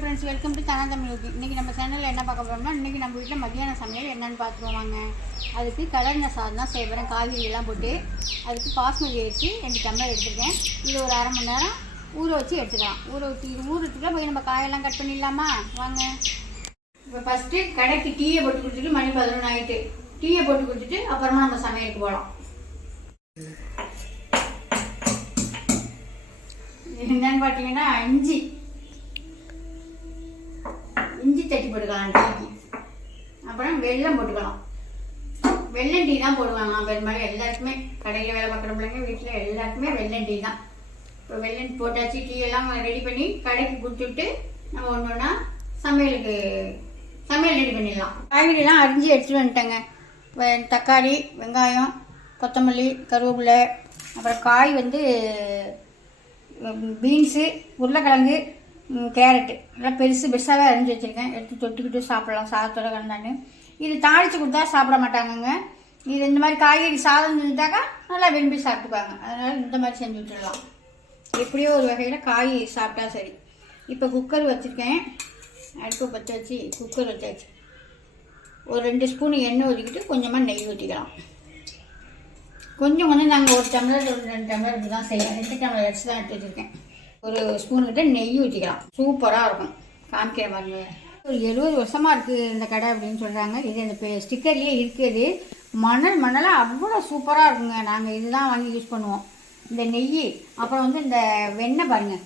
Friends, welcome to தனா தமிழ் ஊட்டி. இன்றைக்கி நம்ம சேனலில் என்ன பார்க்க போகிறோம்னா, இன்றைக்கி நம்ம வீட்டில் மத்தியான சமையல் என்னென்னு பார்த்துருவாங்க. அதுக்கு கலர்ன சாதம் தான் செய்ய போகிறேன். காய்கறியெல்லாம் போட்டு அதுக்கு பாஸ்மதி அரிசி 2 டம்ளர் எடுத்துருக்கேன். இது ஒரு அரை மணி நேரம் ஊற வச்சு எடுத்துக்கலாம். ஊறத்துக்குள்ளே போய் நம்ம காயெல்லாம் கட் பண்ணிடலாமா? வாங்க. இப்போ ஃபஸ்ட்டு கடைக்கு டீயை போட்டு கொடுத்துட்டு மணி 11 ஆகிட்டு டீயை போட்டு கொடுத்துட்டு அப்புறமா நம்ம சமையலுக்கு போகலாம். என்னன்னு பார்த்தீங்கன்னா இஞ்சி தட்டி போட்டுக்கலாம் டீக்கு. அப்புறம் வெல்லம் போட்டுக்கலாம். வெல்லம் டீ தான் போடுவாங்க பெரும்பாலும் எல்லாருக்குமே. கடையில் வேலை பார்க்குற பிள்ளைங்க வீட்டில் எல்லாருக்குமே வெல்லம் டீ தான். இப்போ வெல்லம் போட்டாச்சு, டீ எல்லாம் ரெடி பண்ணி கடைக்கு கொடுத்துட்டு நம்ம ஒன்று ஒன்றா சமையல் ரெடி பண்ணிடலாம். காய்கறியெல்லாம் அரிஞ்சு எடுத்துகிட்டு வந்துட்டேங்க. தக்காளி, வெங்காயம், கொத்தமல்லி, கருவேப்பிலை, அப்புறம் காய் பீன்ஸு, உருளைக்கிழங்கு, கேரட்டு எல்லாம் பெருசாகவே அரிஞ்சு வச்சுருக்கேன். எடுத்து தொட்டுக்கிட்டு சாப்பிடலாம் சாதத்தோட கலந்தான்னு. இது தாளித்து கொடுத்தா சாப்பிட மாட்டாங்கங்க. இது இந்த மாதிரி காய்கறி சாதம் செஞ்சுட்டாக்கா நல்லா விரும்பி சாப்பிட்டுப்பாங்க. அதனால் இந்த மாதிரி செஞ்சு விட்டுடலாம். எப்படியோ ஒரு வகையில் காய் சாப்பிட்டா சரி. இப்போ குக்கர் வச்சுருக்கேன். அடுப்பை பற்ற வச்சு குக்கர் வச்சாச்சு. ஒரு 2 ஸ்பூன் எண்ணெய் ஊற்றிக்கிட்டு கொஞ்சமாக நெய் ஊற்றிக்கலாம். கொஞ்சம் நாங்கள் 1 டம்ளர் 2 டம்ளர் இப்படி தான் செய்யலாம். 2 டம்ளர் அரிசி தான் எடுத்து வச்சுருக்கேன். ஒரு ஸ்பூனுக்கிட்ட நெய் ஊற்றிக்கலாம். சூப்பராக இருக்கும். காமிக்கிற பாருங்க. ஒரு 70 வருஷமாக இருக்குது இந்த கடை அப்படின்னு சொல்கிறாங்க. இது இந்த ஸ்டிக்கர்லேயே இருக்குது. மணலாக அவ்வளோ சூப்பராக இருக்குங்க. நாங்கள் இதுதான் வாங்கி யூஸ் பண்ணுவோம். இந்த நெய், அப்புறம் இந்த வெண்ணெய் பாருங்கள்.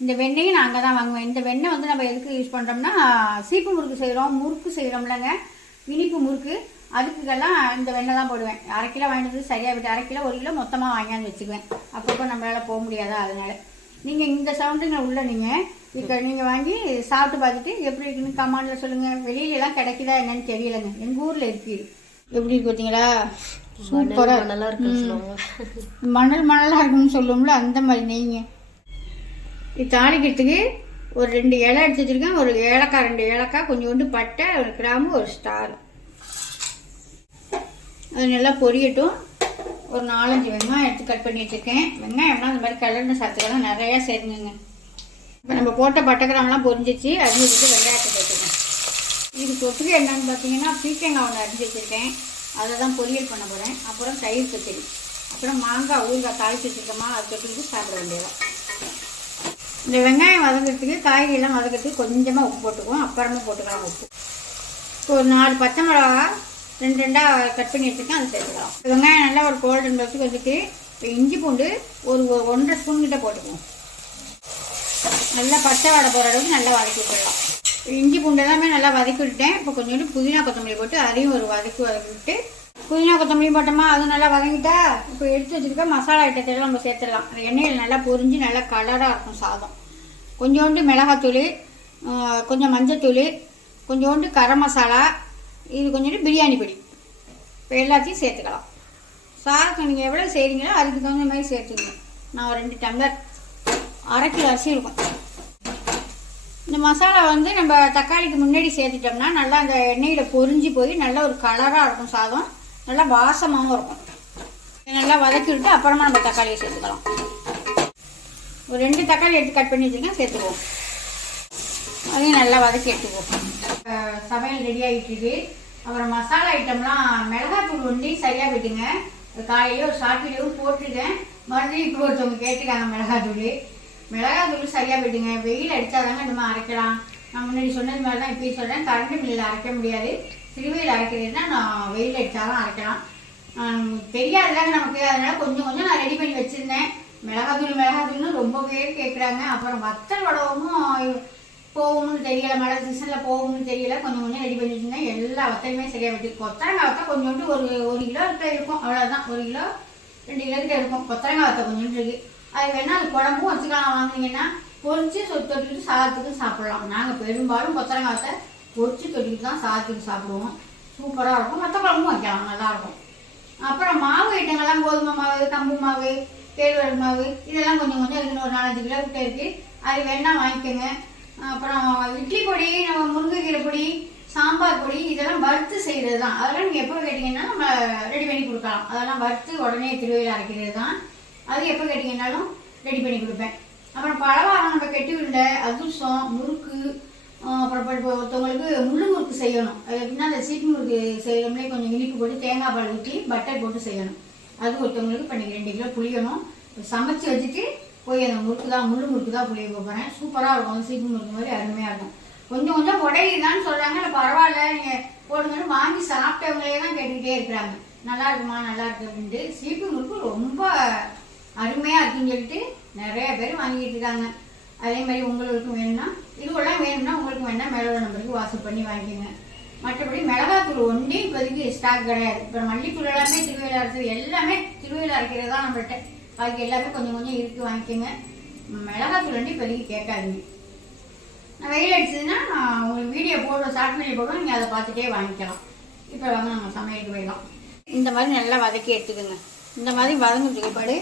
இந்த வெண்ணெயும் நாங்கள் தான் வாங்குவேன். இந்த வெண்ணெய் நம்ம எதுக்கு யூஸ் பண்ணுறோம்னா, சீப்பு முறுக்கு செய்கிறோம், முறுக்கு செய்கிறோம்லங்க, இனிப்பு முறுக்கு, அதுக்கெல்லாம் இந்த வெண்ணெய் தான் போடுவேன். 1/2 கிலோ வாங்கிட்டு சரியாக விட்டு 1/2 கிலோ 1 கிலோ மொத்தமாக வாங்கியாந்து வச்சுக்குவேன். அப்பப்போ நம்மளால் போக முடியாதா, அதனால. நீங்கள் இந்த சவுண்டுங்க உள்ள நீங்கள் வாங்கி சாப்பிட்டு பார்த்துட்டு எப்படி இருக்குன்னு கமெண்டில் சொல்லுங்கள். வெளியிலலாம் கிடைக்குதா என்னன்னு தெரியலைங்க. எங்கள் ஊரில் இருக்குது. எப்படி இருக்கு பார்த்தீங்களா? சூப்பராக நல்லா இருக்கு. மணலாக இருக்குன்னு சொல்லுவோம்ல, அந்த மாதிரி நெய்ங்க. இது தாளிக்கிறதுக்கு ஒரு 2 இலை எடுத்து வச்சுருக்கேன். ஒரு ஏலக்காய், 2 ஏலக்காய், கொஞ்சோண்டு பட்டை, ஒரு கிராம்பு, ஒரு ஸ்டார். அது நல்லா பொரியட்டும். ஒரு 4-5 வெங்காயம் எடுத்து கட் பண்ணி வச்சுருக்கேன். வெங்காயம்லாம் அந்த மாதிரி கலர்ன சாத்துக்கெல்லாம் நிறையா சேர்ந்துங்க. இப்போ நம்ம போட்ட பட்டைக்கிராமெலாம் பொரிஞ்சிச்சு. அரிஞ்சு வச்சுட்டு வெங்காயத்தை போட்டுக்கேன். இதுக்கு தொட்டுக்கு என்னன்னு பார்த்தீங்கன்னா, பீக்கங்காய் ஒன்று அரிஞ்சு வச்சுருக்கேன். அதை தான் பொரியல் பண்ண போகிறேன். அப்புறம் தயிர் பச்சடி, அப்புறம் மாங்காய் ஊறுகாய் தாளிச்சு வச்சுருக்கோமா, அது தொட்டுக்கிட்டு சாப்பிட வேண்டியதான். இந்த வெங்காயம் வதங்கிறதுக்கு, காய்கறியெல்லாம் வதங்கிறதுக்கு கொஞ்சமாக உப்பு போட்டுக்குவோம். அப்புறமா போட்டுக்கலாம் உப்பு. இப்போ ஒரு 4 பச்சை மிளகா 2 கட் பண்ணி வச்சுருக்கேன், அதை சேர்த்துக்கலாம். வெங்காயம் நல்லா ஒரு கோல்டன் பஸ்ஸுக்கு வந்துட்டு இப்போ இஞ்சி பூண்டு ஒரு 1.5 ஸ்பூன் கிட்ட போட்டுக்குவோம். நல்லா பச்சை வாடை போகிற அளவுக்கு நல்லா வதக்கி விட்டுடலாம். இஞ்சி பூண்டு எல்லாமே நல்லா வதக்கி விட்டுட்டேன். இப்போ கொஞ்சோண்டு புதினா கொத்தமல்லி போட்டு அதையும் ஒரு வதக்கி விட்டு, புதினா கொத்தமல்லி போட்டோமா, அதுவும் நல்லா வதங்கிட்டா இப்போ எடுத்து வச்சுருக்க மசாலா ஐட்டத்தெல்லாம் நம்ம சேர்த்துடலாம். அந்த எண்ணெயில் நல்லா பொரிஞ்சு நல்லா கலராக இருக்கும் சாதம். கொஞ்சோண்டு மிளகாத்தூள், கொஞ்சம் மஞ்சத்தூள், கொஞ்சோண்டு கரம் மசாலா, இது கொஞ்சோண்டு பிரியாணி பொடி. இப்போ எல்லாத்தையும் சேர்த்துக்கலாம். சாதத்தை நீங்கள் எவ்வளோ செய்கிறீங்களோ அதுக்கு தகுந்த மாதிரி சேர்த்துக்கங்க. நான் ஒரு 2 டம்ளர் 1/2 கிலோ அரிசி இருக்கும். இந்த மசாலா நம்ம தக்காளிக்கு முன்னாடி சேர்த்துட்டோம்னா நல்லா அந்த எண்ணெயில் பொரிஞ்சு போய் நல்ல ஒரு கலராக இருக்கும் சாதம். நல்லா வாசமாகவும் இருக்கும். நல்லா வதக்கி விட்டு அப்புறமா நம்ம தக்காளியை சேர்த்துக்கலாம். ஒரு 2 தக்காளி எடுத்து கட் பண்ணி வச்சுருக்கேன், சேர்த்துக்குவோம். அதையும் நல்லா வதக்கி எடுத்துக்குவோம். சமையல் ரெடி ஆகிட்டு. அப்புறம் மசாலா ஐட்டம்லாம் மிளகாத்தூள் ஒண்டி சரியாக போயிட்டுங்க. காலையிலே ஒரு ஷார்ட் வீடியோவும் போட்டிருக்கேன். மறுபடியும் இப்போ ஒருத்தவங்க கேட்டுருக்காங்க மிளகாத்தூள் சரியாக போயிட்டுங்க. வெயில் அடித்தாதாங்க இந்த மாதிரி அரைக்கலாம். நான் முன்னாடி சொன்னது மாதிரி தான் இப்போயும் சொல்கிறேன். கரண்ட் மில்லில் அரைக்க முடியாது. திருவையில் அரைக்கிறதுனா நான் வெயில் அடித்தாதான் அரைக்கலாம். தெரியாதுதாங்க நமக்கு. அதனால் கொஞ்சம் நான் ரெடி பண்ணி வச்சுருந்தேன். மிளகாத்தூள்னு ரொம்ப பேர் கேட்குறாங்க. அப்புறம் வத்தல் வடவும் போகும்னு தெரியல, மழை சீசனில் போகும்னு தெரியல. கொஞ்சம் ரெடி பண்ணி வச்சுருந்தேன். எல்லா வத்தையுமே சரியாக வச்சுருக்கு. கொத்தரங்காய் வத்தை கொஞ்சோண்டு ஒரு கிலோ கிட்ட இருக்கும். அவ்வளோதான். 1 கிலோ 2 கிலோ கிட்ட இருக்கும். கொத்தரங்காய் வத்தை கொஞ்சோண்டு இருக்குது. அது வேணால் அது குழம்பும் வச்சுக்கலாம். வாங்கினீங்கன்னா பொரிச்சு தொட்டுக்கிட்டு சாதத்துக்கு சாப்பிடலாம். நாங்கள் பெரும்பாலும் கொத்தரங்காய் வத்தை பொரிச்சு தொட்டுக்கிட்டு தான் சாதத்துக்கு சாப்பிடுவோம். சூப்பராக இருக்கும். மற்ற குழம்பும் வைக்கலாம், நல்லாயிருக்கும். அப்புறம் மாவு ஐட்டங்கள்லாம் கோதுமை மாவு, கம்பு மாவு, கேழ்வரகு மாவு, இதெல்லாம் கொஞ்சம் இருக்குன்னு ஒரு 4-5 கிலோ கிட்ட இருக்குது. அது வேணால் வாங்கிக்கோங்க. அப்புறம் இட்லி பொடி, நம்ம முருங்கைக்கீரை பொடி, சாம்பார் பொடி, இதெல்லாம் வறுத்து செய்கிறது தான். அதெல்லாம் நீங்கள் எப்போ கேட்டிங்கன்னா நம்ம ரெடி பண்ணி கொடுக்கலாம். அதெல்லாம் வறுத்து உடனே திருவையில் அரைக்கிறது தான். அது எப்போ கேட்டிங்கன்னாலும் ரெடி பண்ணி கொடுப்பேன். அப்புறம் பழவாரம் நம்ம கெட்டி உருண்டை, அதிர்சம், முறுக்கு, அப்புறம் இப்போ ஒருத்தவங்களுக்கு முள்ளு முறுக்கு செய்யணும். அது எப்படின்னா அந்த சீப்பு முறுக்கு செய்கிறோம்லே கொஞ்சம் இனிப்பு போட்டு தேங்காய் பால் ஊற்றி பட்டர் போட்டு செய்யணும். அது ஒருத்தவங்களுக்கு இப்போ நீங்கள் 2 கிலோ புளியணும். சமைச்சு வச்சுட்டு போய் அந்த முறுக்கு தான் முள்ளு முறுக்கு தான் புளிய போகிறேன். சூப்பராக இருக்கும். அந்த சீப்பு முறுக்கு மாதிரி அருமையாக இருக்கும். கொஞ்சம் கொஞ்சம் உடையுதான்னு சொல்கிறாங்க. இல்லை பரவாயில்ல நீங்கள் போடுங்கன்னு வாங்கி சாப்பிட்டவங்களே தான் கேட்டுக்கிட்டே இருக்கிறாங்க. நல்லா இருக்குமா நல்லா இருக்கு அப்படின்ட்டு. சீப்பு முறுக்கு ரொம்ப அருமையாக இருக்குன்னு சொல்லிட்டு நிறைய பேர் வாங்கிட்டு இருக்காங்க. அதே மாதிரி உங்களுக்கும் வேணும்னா இதுவெல்லாம் வேணும்னா உங்களுக்கு வேணால் மேலோட நம்பருக்கு வாட்ஸ்அப் பண்ணி வாங்கிக்கோங்க. மற்றபடி மிளகாத்தூள் ஒன்றே இப்போதைக்கு ஸ்டாக் கிடையாது. இப்போ மல்லித்தூள் எல்லாமே திருவையில் அரைச்சது எல்லாமே திருவையில் அரைக்கிறது தான் நம்மள்கிட்ட. அதுக்கு எல்லாமே கொஞ்சம் கொஞ்சம் இருக்குது வாங்கிக்கோங்க. மிளகாத்தூள் ஒன்றே இப்போதைக்கு கேட்காதீங்க. நான் வெயில் அடிச்சதுன்னா நான் உங்களுக்கு வீடியோ போடுவோம், ஷார்ட் வீடியோ போடுவோம், நீங்கள் அதை பார்த்துட்டே வாங்கிக்கலாம். இப்போ வாங்க நம்ம சமையலுக்கு போயிடலாம். இந்த மாதிரி நல்லா வதக்கி எடுத்துக்கோங்க. இந்த மாதிரி வதங்கிட்டு பாடு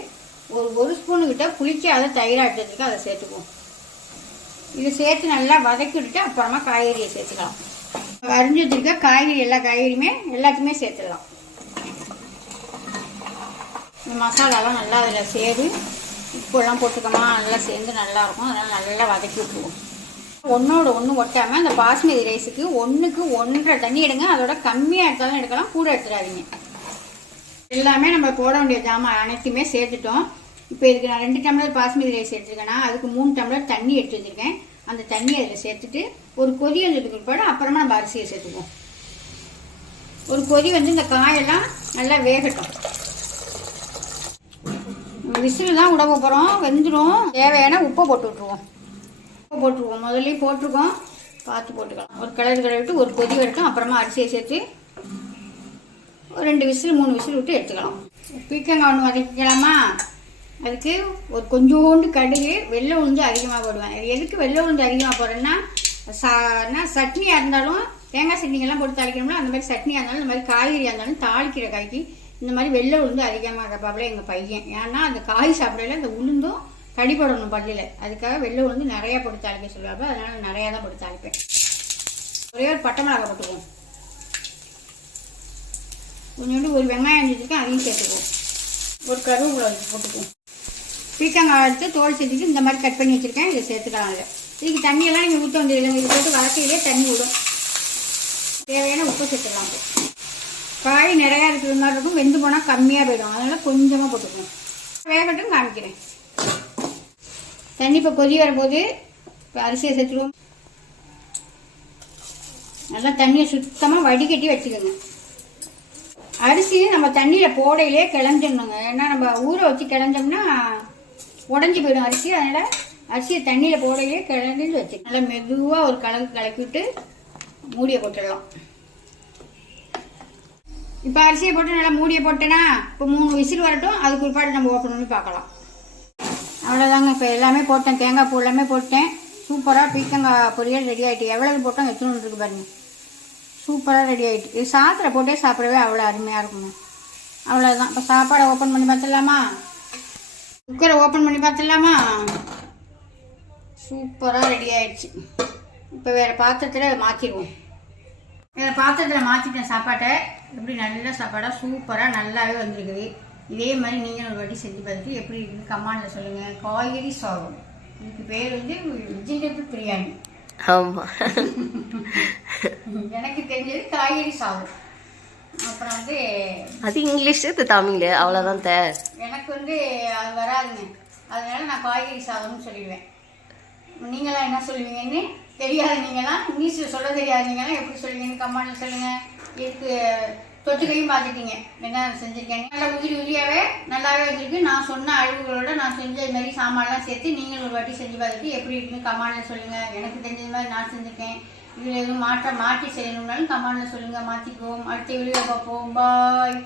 ஒரு ஸ்பூனுக்கிட்ட புளிக்காத தயிராக எடுத்துருக்கு, அதை சேர்த்துக்குவோம். இதை சேர்த்து நல்லா வதக்கி விட்டுட்டு அப்புறமா காய்கறியை சேர்த்துக்கலாம். அரிஞ்சு வச்சிருக்க காய்கறி எல்லா காய்கறியுமே எல்லாத்தையுமே சேர்த்துடலாம். இந்த மசாலாலாம் நல்லா அதில் சேரு உப்புலாம் போட்டுக்கோமா நல்லா சேர்ந்து நல்லாயிருக்கும். அதனால் நல்லா வதக்கி விட்டுருவோம். ஒன்றோட ஒன்று ஒட்டாமல் அந்த பாஸ்மதி ரைஸுக்கு 1க்கு 1.5 தண்ணி எடுங்க. அதோட கம்மியாக எடுத்தாலும் எடுக்கலாம், கூட எடுத்துடாதீங்க. எல்லாமே நம்ம போட வேண்டிய ஜாமான் அனைத்துமே சேர்த்துட்டோம். இப்போ இதுக்கு நான் 2 டம்ளர் பாஸ்மதி ரைஸ் எடுத்துருக்கேன்னா அதுக்கு 3 டம்ளர் தண்ணி எடுத்து வச்சுருக்கேன். அந்த தண்ணியை அதில் சேர்த்துட்டு ஒரு கொதி வந்ததுக்கு பிற்பாடு அப்புறமா நம்ம அரிசியை சேர்த்துக்குவோம். ஒரு கொதி வந்து இந்த காயெல்லாம் நல்லா வேகட்டும். விசில் தான் விட போகிறோம், வெந்துடும். தேவையான உப்பை போட்டு விட்ருவோம். உப்பை போட்டுருவோம், முதல்ல போட்டிருக்கோம், பார்த்து போட்டுக்கலாம். ஒரு கிளறு விட்டு ஒரு கொதி வரட்டும். அப்புறமா அரிசியை சேர்த்து ஒரு 2 விசில் 3 விசில் விட்டு எடுத்துக்கலாம். பீக்கங்காய் ஒன்று வதக்கிக்கலாமா? அதுக்கு ஒரு கொஞ்சோண்டு கடுகு, வெள்ளை உளுந்து அதிகமாக போடுவேன். எதுக்கு வெள்ளை உளுந்து அதிகமாக போடுறேன்னா சட்னியாக இருந்தாலும் தேங்காய் சட்னிங்கெல்லாம் போட்டு தாளிக்கணும்னா அந்த மாதிரி சட்னியாக இருந்தாலும் இந்த மாதிரி காய்கறியாக இருந்தாலும் தாளிக்கிற காய்க்கு இந்த மாதிரி வெள்ளை உளுந்து அதிகமாக இருப்பாப்புல எங்கள் பையன். ஏன்னா அந்த காய் சாப்பிடல இந்த உளுந்தும் கடிப்படணும் பள்ளியில். அதுக்காக வெள்ளை உளுந்து நிறையா போட்டு தாளிக்க சொல்லுவாங்க. அதனால் நிறையா தான் போட்டு தாளிப்பேன். ஒரே ஒரு பட்டை மிளகாய் போட்டுக்குவோம். கொஞ்சோண்டு ஒரு வெங்காயம் வச்சுருக்கேன், அதையும் சேர்த்துக்குவோம். ஒரு கருவேப்பிலை போட்டுக்குவோம். பீக்கங்காய் எடுத்து தோல் சேர்த்துட்டு இந்த மாதிரி கட் பண்ணி வச்சுருக்கேன், இதை சேர்த்துக்கலாம். அதில் இதுக்கு தண்ணியெல்லாம் நீங்கள் ஊற்ற வேண்டியதில்லை. இது போட்டு வதக்கையிலே தண்ணி விடும். தேவையான உப்பு சேர்த்துக்கலாம். காய் நிறையா இருக்கிற மாதிரி இருக்கும், வெந்து போனால் கம்மியாக போயிடும். அதனால் கொஞ்சமாக போட்டுக்கணும். வேகட்டும், காமிக்கிறேன். தண்ணி இப்போ கொதி வரும்போது இப்போ அரிசியை சேர்த்துருவோம். நல்லா தண்ணியை சுத்தமாக வடிகட்டி வச்சுக்கோங்க. அரிசி நம்ம தண்ணியில் போடையிலே கிளஞ்சிடணுங்க. ஏன்னா நம்ம ஊற வச்சு கிளஞ்சோம்னா உடஞ்சி போயிடும் அரிசி. அதனால் அரிசியை தண்ணியில் போடையிலே கிளஞ்சிட்டு வச்சு நல்லா மெதுவாக ஒரு கலக்கி விட்டு மூடியை போட்டுடலாம். இப்போ அரிசியை போட்டு நல்லா மூடியை போட்டேன்னா இப்போ 3 விசில் வரட்டும். அதுக்கு ஒருபாடு நம்ம ஓப்பன் பண்ணி பார்க்கலாம். அவ்வளோதாங்க. இப்போ எல்லாமே போட்டேன், தேங்காய் பூ எல்லாமே போட்டேன். சூப்பராக பீக்கங்காய் பொரியல் ரெடி ஆகிட்டு. எவ்வளவு போட்டோம் எத்தனை இருக்கு பாருங்க. சூப்பராக ரெடி ஆகிட்டு. இது சாதத்தில் போட்டே சாப்பிடவே அவ்வளோ அருமையாக இருக்குங்க. அவ்வளோதான். இப்போ சாப்பாடை ஓப்பன் பண்ணி பார்த்துடலாமா? குக்கரை ஓப்பன் பண்ணி பார்த்துடலாமா? சூப்பராக ரெடி ஆகிடுச்சு. இப்போ வேறு பாத்திரத்தில் மாற்றிடுவோம். வேறு பாத்திரத்தில் மாற்றிட்டேன் சாப்பாட்டை. எப்படி நல்ல சாப்பாடாக சூப்பராக நல்லாவே வந்துருக்குது. இதே மாதிரி நீங்கள் ஒரு வாட்டி செஞ்சு பார்த்துட்டு எப்படி இருக்குது கமெண்டில் சொல்லுங்கள். காய்கறி சாதம், இதுக்கு பேர் வந்து வெஜிடபிள் பிரியாணி. ஆமாம், எனக்கு தெரிஞ்சது காய்கறி சாதம். அப்புறம் வந்து அது இங்கிலீஷ், இது தமிழ், அவ்வளோதான். எனக்கு வந்து அது வராதுங்க. அதனால நான் காய்கறி சாதம்னு சொல்லிடுவேன். நீங்களாம் என்ன சொல்லுவீங்கன்னு தெரியாது. நீங்களாம் இங்கிலீஷில் சொல்ல தெரியாது. நீங்களாம் எப்படி சொல்லுவீங்கன்னு கமெண்டில் சொல்லுங்கள். இதுக்கு தொட்டுக்கையும் பார்த்துட்டீங்க என்ன செஞ்சுருக்கேன். நல்லா உதிரியாகவே நல்லாவே வச்சுருக்கு. நான் சொன்ன அளவுகளோட நான் செஞ்ச இது மாதிரி சாமான்லாம் சேர்த்து நீங்களும் ஒரு வாட்டி செஞ்சு பார்த்துட்டு எப்படி இருக்குன்னு கமெண்டில் சொல்லுங்கள். எனக்கு தெரிஞ்சது மாதிரி நான் செஞ்சுருக்கேன். இதில் எதுவும் மாற்றி செய்யணும்னாலும் கமெண்டில் சொல்லுங்கள், மாற்றிக்குவோம். அடுத்த வீடியோ பார்ப்போம். பாய்.